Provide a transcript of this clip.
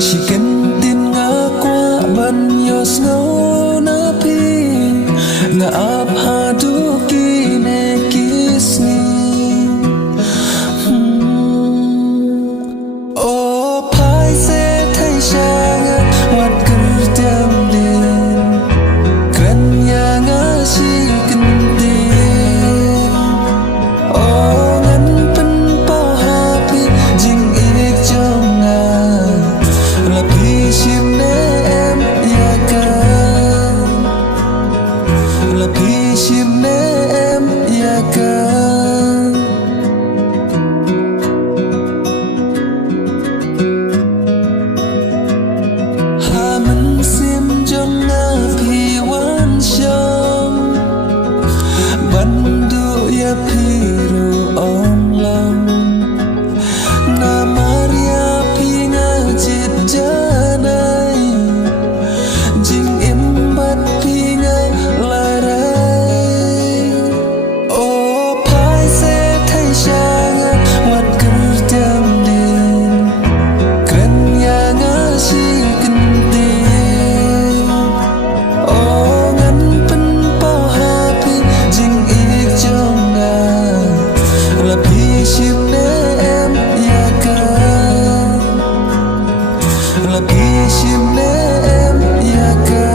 chỉ cần tin ngã qua ban yo snow na pi ngã áp hà du ki ne kiss me ô phai sẽ thấy sang wat cứ tiêm liền kren ya ngã chỉ cần tin ô ngân phân bao happy jing ik trong ngà là pi chim nè em ya ca là pi chim nè em ya ca hà mình sim trong ngà pi wan sham ban du ya pi ru on lam na maria pi nga chit janai jing im bat pi nga la rai ô phai sẽ thấy sang wat cứ tiêm liền kren ya nga si cần tin ô ngân phân bao happy jing ik trong ngà là pi chim nè em ya ca là pi chim nè em ya ca